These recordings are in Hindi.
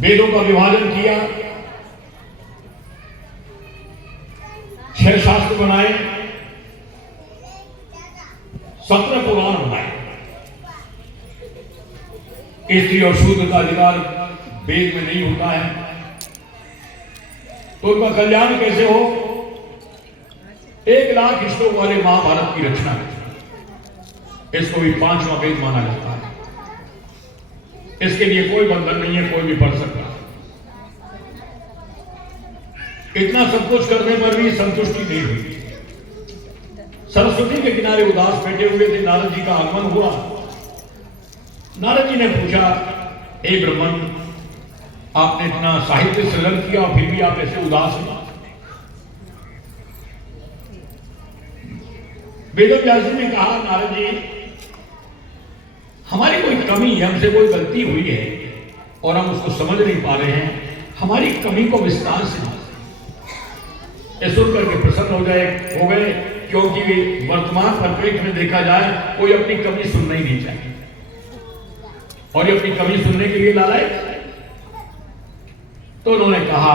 वेदों का विभाजन किया, 6 शास्त्र बनाए, 17 पुराण बनाए। स्त्री और शूद्र का अधिकार वेद में नहीं होता है, तो उनका कल्याण कैसे हो? 1 लाख श्लोक वाले महाभारत की रचना है, इसको भी 5वां वेद माना जाता है। इसके लिए कोई बंधन नहीं है, कोई भी पढ़ सकता है। इतना सब कुछ करने पर भी संतुष्टि नहीं हुई। सरस्वती के किनारे उदास बैठे हुए थे, नारद जी का आगमन हुआ। नारद जी ने पूछा, हे ब्रह्मन, आपने इतना साहित्य सृजन किया और फिर भी आप ऐसे उदास हैं? वेदव्यास जी ने कहा, नारद जी, हमारी कोई कमी है, हमसे कोई गलती हुई है और हम उसको समझ नहीं पा रहे हैं। हमारी कमी को विस्तार से सुन करके प्रसन्न हो गए, क्योंकि वर्तमान परिप्रेक्ष्य में देखा जाए कोई अपनी कमी सुनना ही नहीं चाहिए, और ये अपनी कमी सुनने के लिए लालायक। तो उन्होंने कहा,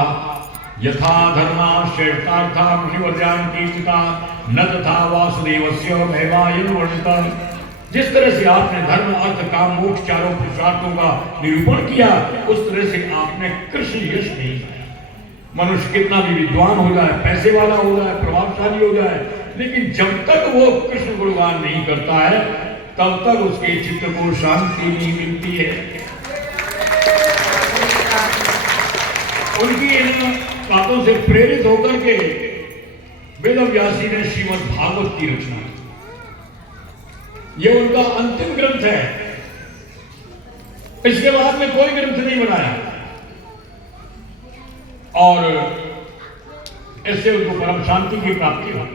यथा धर्मा श्रेष्ठार्था मुनिवर्याम कीर्तिता न तथा वासुदेवस्य भैवायन वर्णिता। जिस तरह से आपने धर्म, अर्थ, काम, मोक्ष चारों पुरुषार्थों का निरूपण किया, उस तरह से आपने कृष्ण यश नहीं पाया। मनुष्य कितना भी विद्वान हो जाए, पैसे वाला हो जाए, प्रभावशाली हो जाए, लेकिन जब तक वो कृष्ण गुणगान नहीं करता है, तब तक उसके चित्त को शांति नहीं मिलती है। उनकी इन बातों से प्रेरित होकर के वेदव्यास जी ने श्रीमद् भागवत की रचना की। यह उनका अंतिम ग्रंथ है। इसके बाद में कोई ग्रंथ नहीं बनाया, और इससे उनको परम शांति की प्राप्ति हुई।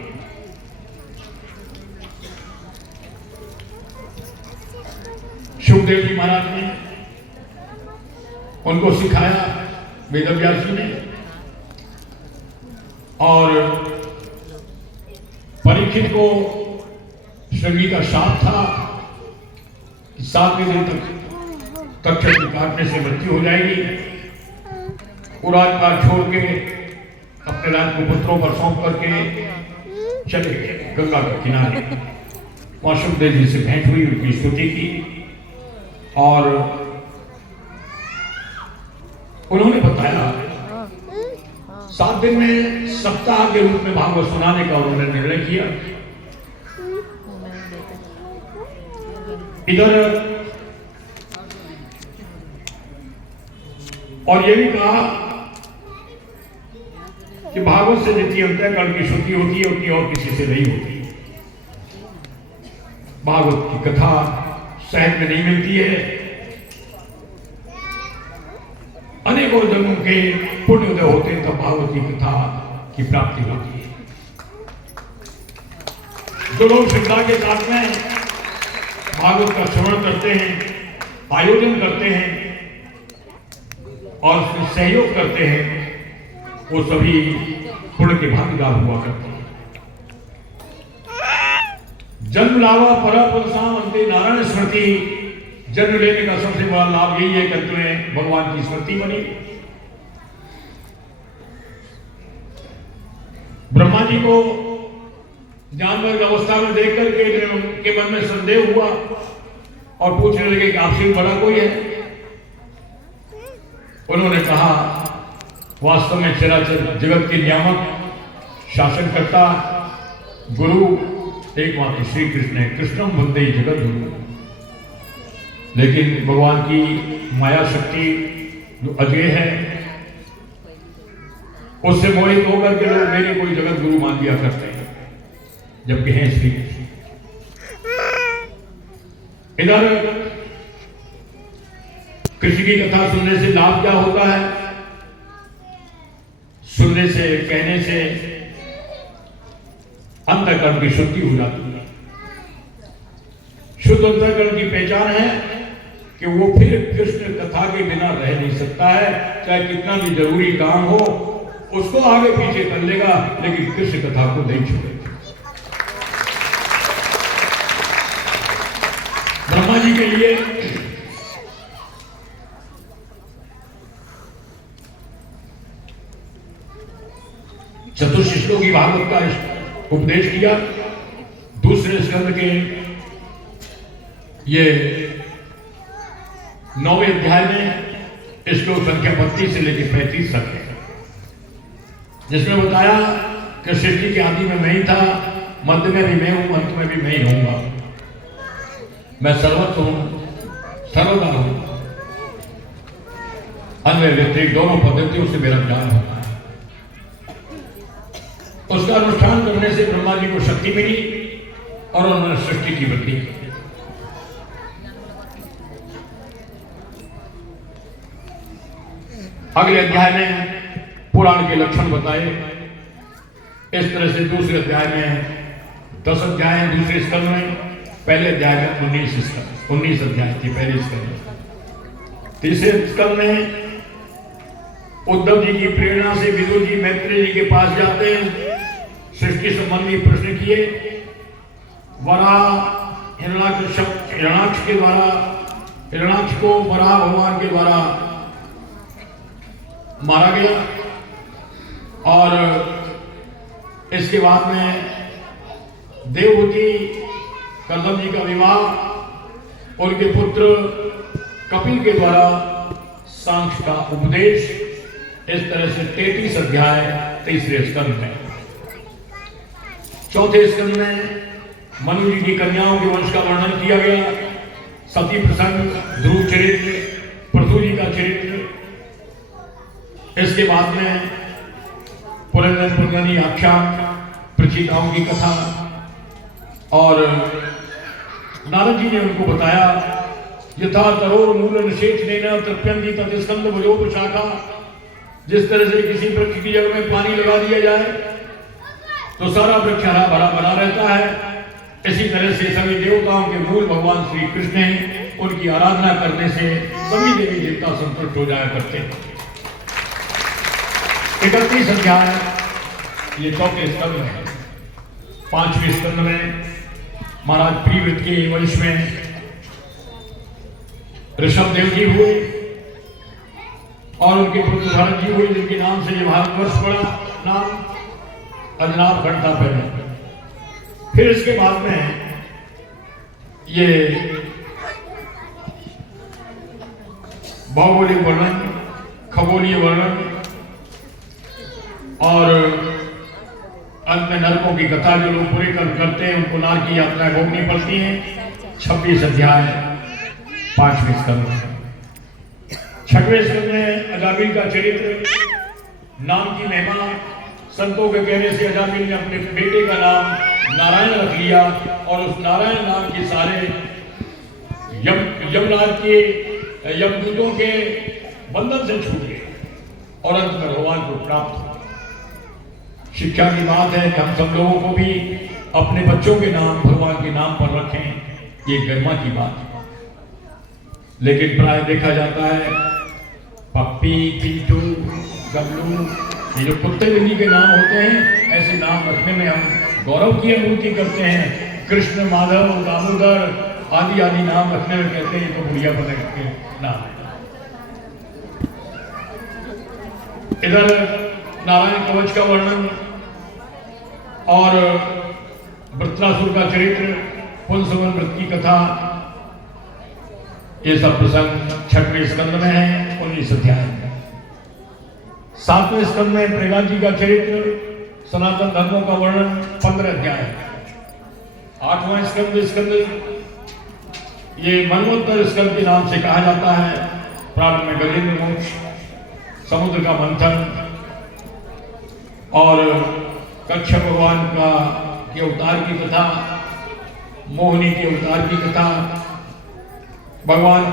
सुखदेव जी महाराज ने उनको सिखाया, वेदव्यास जी ने, और परीक्षित को श्रृंगी का शाप था कि 7वें दिन तक तक्षक के काटने से मृत्यु हो जाएगी। वो राजपाट छोड़ के अपने राज्य को पुत्रों पर सौंप करके चले गए गंगा के किनारे। वहां सुखदेव जी से भेंट हुई, उनकी स्तुति की, और उन्होंने बताया 7 दिन में सप्ताह के रूप में भागवत सुनाने का उन्होंने निर्णय किया। इधर और ये भी कहा कि भागवत से जितनी अंतःकरण की शुद्धि होती है उतनी और किसी से नहीं होती। भागवत की कथा सहज में नहीं मिलती है, अनेकों जन्मों के पुण्य उदय होते हैं तब भागवत की कथा की प्राप्ति होती है। जो लोग श्रद्धा के साथ में भागवत का श्रवण करते हैं, आयोजन करते हैं और उसमें सहयोग करते हैं, वो सभी पुण्य के भागीदार हुआ करते हैं। जन्म लावा परा पुरुषाम अंते नारायण स्मृति। जन्म लेने का सबसे बड़ा लाभ यही है कि अंत में भगवान की स्मृति बनी। ब्रह्मा जी को जानवर की अवस्था में देख करके उनके मन में संदेह हुआ और पूछने लगे कि आपसे बड़ा कोई है? उन्होंने कहा, वास्तव में चराचर जगत के नियामक, शासनकर्ता, गुरु एकमात्र श्री कृष्ण है। कृष्णम वंदे जगत गुरु। लेकिन भगवान की माया शक्ति जो अजय है, उससे मोहित होकर के लोग मेरे कोई जगत गुरु मान दिया करते हैं, जबकि हैं श्री कृष्ण। इधर कृष्ण की कथा सुनने से लाभ क्या होता है? सुनने से, कहने से अंतःकरण की शुद्धि हो जाती है। शुद्ध अंतःकरण की पहचान है कि वो फिर कृष्ण कथा के बिना रह नहीं सकता है। चाहे कितना भी जरूरी काम हो, उसको आगे पीछे कर लेगा, लेकिन कृष्ण कथा को नहीं छोड़ेगा। ब्रह्मा जी के लिए चतुर्थ श्लोकी भागवत का उपदेश किया। दूसरे स्कंद के ये 9वें अध्याय में श्लोक संख्या 32 से लेकर 35 तक है, जिसमें बताया कि सृष्टि के आदि में मैं ही था, मध्य में भी मैं हूं, अंत में भी मैं ही रहूंगा। मैं सर्वत्र हूं, सर्वदा हूं। अन्य व्यतिरिक्त दोनों पद्धतियों से मेरा ज्ञान होता है। उसका अनुष्ठान करने से ब्रह्मा जी को शक्ति मिली और उन्होंने सृष्टि की वृद्धि की। अगले अध्याय में पुराण के लक्षण बताए। इस तरह से दूसरे अध्याय में 10 अध्याय, दूसरे स्कंद में, पहले अध्याय में 19 अध्याय थी पहले स्कंद। तीसरे स्कंद में उद्धव जी की प्रेरणा से विदुर जी मैत्रेय जी के पास जाते हैं, सृष्टि संबंधी प्रश्न किए। वराह हिरणाक्ष के द्वारा, हिरणाक्ष को वराह भगवान के द्वारा मारा गया। और इसके बाद में देवहूति कदम जी का विवाह, उनके पुत्र कपिल के द्वारा सांख्य का उपदेश। इस तरह से 33 अध्याय तीसरे स्कंद में। चौथे स्कंद में मनु जी की कन्याओं के वंश का वर्णन किया गया। सती प्रसंग, ध्रुव चरित्र, पृथु जी का चरित्र। इसके बाद में पुरंदर पुरंदरी आख्यान, प्रचीताओं की कथा। और नारद जी ने उनको बताया, यथा तरोर मूल निषेच लेना तृप्यंती तत्स्कंद भजोप शाखा। जिस तरह से किसी वृक्ष की जड़ में पानी लगा दिया जाए तो सारा वृक्ष हरा भरा बना रहता है, इसी तरह से सभी देवताओं के मूल भगवान श्री कृष्ण हैं। उनकी आराधना करने से सभी देवी देवता संतुष्ट हो जाया करते हैं। 31 अध्याय ये चौथे स्कंद में। 5वें स्कंद में महाराज प्रीवृत के वंश में ऋषभ देव जी हुए और उनके पुत्र भरत जी हुए, जिनके नाम से ये भारतवर्ष पड़ा नाम। अजनाब खंड था पहले। फिर इसके बाद में ये भौगोलिक वर्णन, खगोलीय वर्णन और अंत में नरकों की कथा। जो लोग पूरे कर्म करते हैं उनको नार की यात्राएं भोगनी पड़ती हैं। 26 अध्याय 5वें स्कंद में। 6वें स्कंद में अजामिल का चरित्र, नाम की महिमा। संतों के कहने से अजामिल ने अपने बेटे का नाम नारायण रख लिया और उस नारायण नाम के सारे यमराज के यमदूतों के बंधन से छूट गए और अंत में भगवान को प्राप्त हुआ। शिक्षा की बात है कि हम सब लोगों को भी अपने बच्चों के नाम भगवान के नाम पर रखें, ये गरिमा की बात है। लेकिन प्राय देखा जाता है पप्पी, पिंटू, गल्लू, ये जो कुत्ते बिल्ली के नाम होते हैं, ऐसे नाम रखने में हम गौरव की अनुभूति करते हैं। कृष्ण, माधव, दामोदर आदि आदि नाम रखने में कहते हैं ये तो बुढ़िया पता के नाम है। इधर नारायण कवच का वर्णन और वृत्रासुर का चरित्र, पुंसवन व्रत की कथा, ये सब प्रसंग 6वें स्कंद में है 19 अध्याय में। 7वें स्कंद में प्रहलाद जी का चरित्र, सनातन धर्मों का वर्णन 15 अध्याय। 8वां स्कंद ये मनवंतर स्कंद के नाम से कहा जाता है। प्रारंभ में गजेंद्र मोक्ष, समुद्र का मंथन और कच्छप भगवान के अवतार की कथा, मोहिनी के अवतार की कथा, भगवान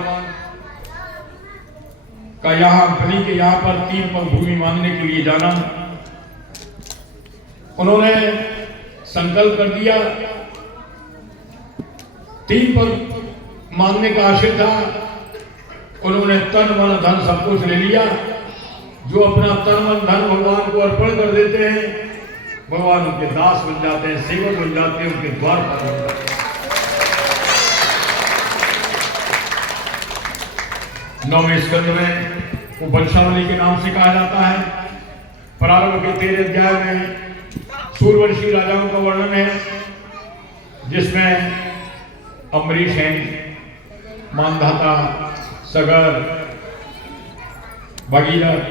का यहाँ बलि के यहाँ पर 3 पर भूमि मांगने के लिए जाना। उन्होंने संकल्प कर दिया, 3 पर मांगने का आशय था। उन्होंने तन मन धन सब कुछ ले लिया। जो अपना तन मन धन भगवान को अर्पण कर देते हैं, भगवान उनके दास बन जाते हैं, सेवक बन जाते हैं, उनके द्वार पर बन जाते हैं। 9वें स्कंद में वो वंशावली के नाम से कहा जाता है। प्रारंभ के 13 अध्याय में सूर्यवंशी राजाओं का वर्णन है, जिसमें अम्बरीश हैं, मानधाता, सगर, भगीरथ,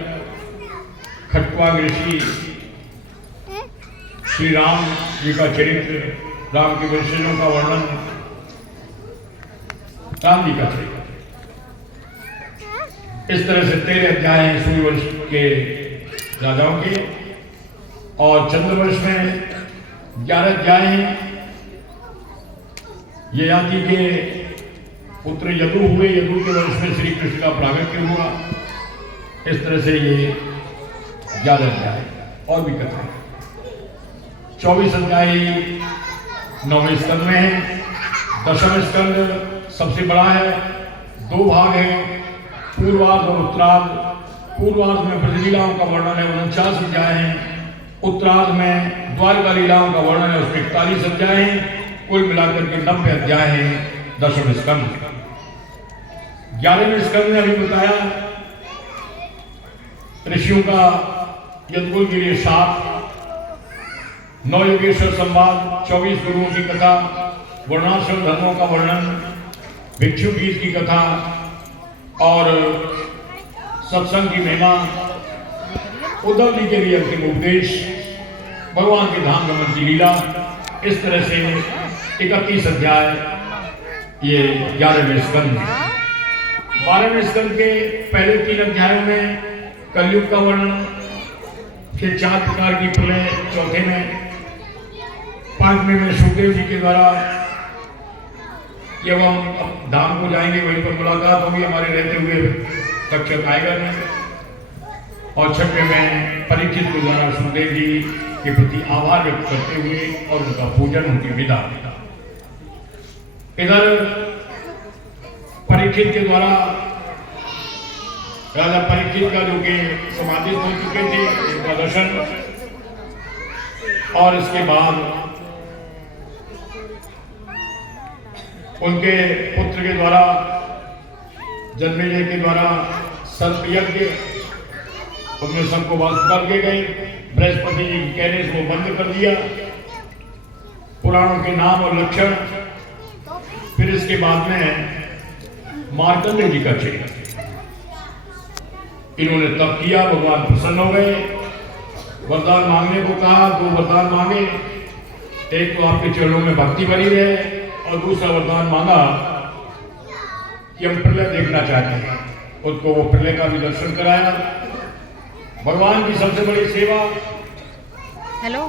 खट्वांग ऋषि, श्री राम जी का चरित्र, राम के वंशजों का वर्णन, राम जी का चरित्र। इस तरह से 13 अध्याय हैं सूर्यवंश के राजाओं के, और चंद्रवंश में 11 अध्याय हैं। ये ययाति के पुत्र यदु हुए, यदु के वंश में श्री कृष्ण का प्रागट्य हुआ। इस तरह से ये 11 अध्याय और भी कथा है। 24 अध्याय 9वें स्कंद में है। 10वें स्कंद सबसे बड़ा है, 2 भाग हैं, पूर्वार्ध और उत्तरार्ध। पूर्वार्ध में ब्रज लीलाओं का वर्णन है, 49 अध्याय हैं। उत्तरार्ध में द्वारका लीलाओं का वर्णन है, उसमें 41 अध्याय हैं। कुल मिलाकर के 90 अध्याय हैं 10वें स्कंद। 11वें स्कंद में अभी बताया ऋषियों का यदुकुल के लिए शाप, 9 योगेश्वर संवाद, 24 गुरुओं की कथा, वर्णाश्रम धर्मों का वर्णन, भिक्षु गीत की कथा और सत्संग की महिमा, उद्धव जी के लिए अंतिम उपदेश, भगवान के धाम गमन की लीला। इस तरह से 31 अध्याय ये 11वें स्कंद है। 12वें स्कंद के पहले 3 अध्यायों में कलयुग का वर्णन, फिर 4 प्रकार की प्रलय चौथे में, 5वें में सुखदेव जी के द्वारा जब हम धाम को जाएंगे वहीं पर मुलाकात होगी, हमारे रहते हुए तक तक आएगा नहीं। और 6वें में परीक्षित के द्वारा सुखदेव जी के प्रति आभार व्यक्त करते हुए और उनका पूजन, उनकी विदा। इधर परीक्षित के द्वारा राजा परीक्षित का जो कि समाधि हो चुके थे, उनका दर्शन, और इसके बाद उनके पुत्र के द्वारा, जन्मेजय के द्वारा सर्प यज्ञ, उनमें सबको वास कर के गए। बृहस्पति जी के कहने से वो बंद कर दिया। पुराणों के नाम और लक्षण। फिर इसके बाद में मार्कंडेय जी का चरित्र, इन्होंने तप किया, भगवान प्रसन्न हो गए, वरदान मांगने को कहा। 2 वरदान मांगे, एक तो आपके चरणों में भक्ति बनी रहे, और दूसरा वरदान मांगा कि हम प्रलय देखना चाहते हैं। उनको वो प्रलय का भी दर्शन कराया। भगवान की सबसे बड़ी सेवा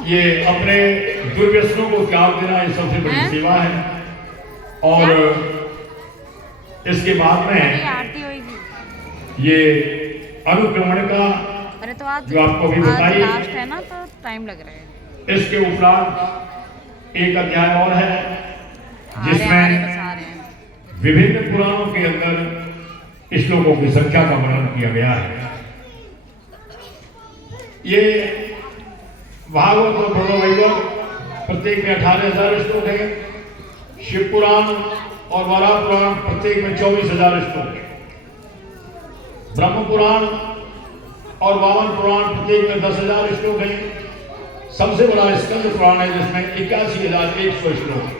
ये अपने दुर्व्यसनों को त्याग देना, ये सबसे बड़ी सेवा है। और इसके बाद में ये अनुक्रमण का, तो आज जो आपको भी बताइए, लास्ट है ना, तो टाइम लग रहा है। इसके उपरांत एक अध्याय और है, जिसमें विभिन्न पुराणों के अंदर श्लोकों की संख्या का वर्णन किया गया है। ये भागवत और ब्रह्मवैवर्त प्रत्येक में 18,000 श्लोक है। शिव पुराण और वराह पुराण प्रत्येक में 24,000 श्लोक है। ब्रह्म पुराण और वामन पुराण प्रत्येक में 10,000 श्लोक है। सबसे बड़ा स्कंद पुराण है, जिसमें 81,100 श्लोक है।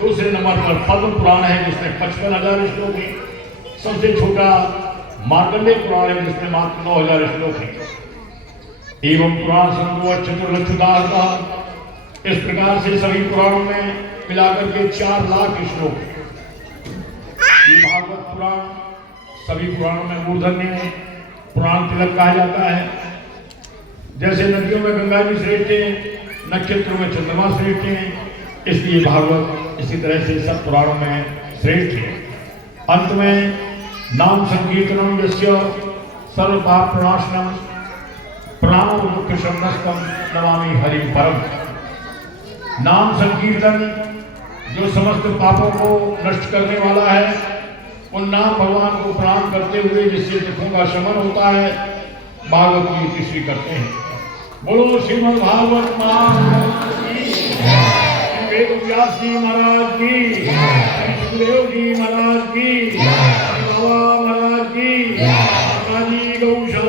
दूसरे नंबर पर पद्म पुराण है, जिसमें 55,000 श्लोक है। सबसे छोटा मार्कंडेय पुराण है, जिसमें मात्र 9,000 श्लोक है। एवं पुराण संगो चतुर्लक्षदार्थ। इस प्रकार से सभी पुराणों में मिलाकर के 4 लाख श्लोक है। ये भागवत पुराण सभी पुराणों में मूर्धन्य पुराण तिलक कहा जाता है। जैसे नदियों में गंगा जी श्रेष्ठ हैं, नक्षत्रों में चंद्रमा श्रेष्ठ हैं, इसलिए भागवत इसी तरह से सब पुराणों में श्रेष्ठ है। अंत में नाम संकीर्तनम यस्य सर्व पाप प्रणाशनम प्रणाम दुख शमनस्तम नमामि हरि परम। नाम संकीर्तन जो समस्त पापों को नष्ट करने वाला है, उन नाम भगवान को प्रणाम करते हुए जिससे दुखों का शमन होता है, भागवत की तीसरी करते हैं। बोलो श्रीमद् भागवत वेद व्यास जी महाराज की, सुखदेव जी महाराज की, बाबा महाराज की, माता जी गौशाला।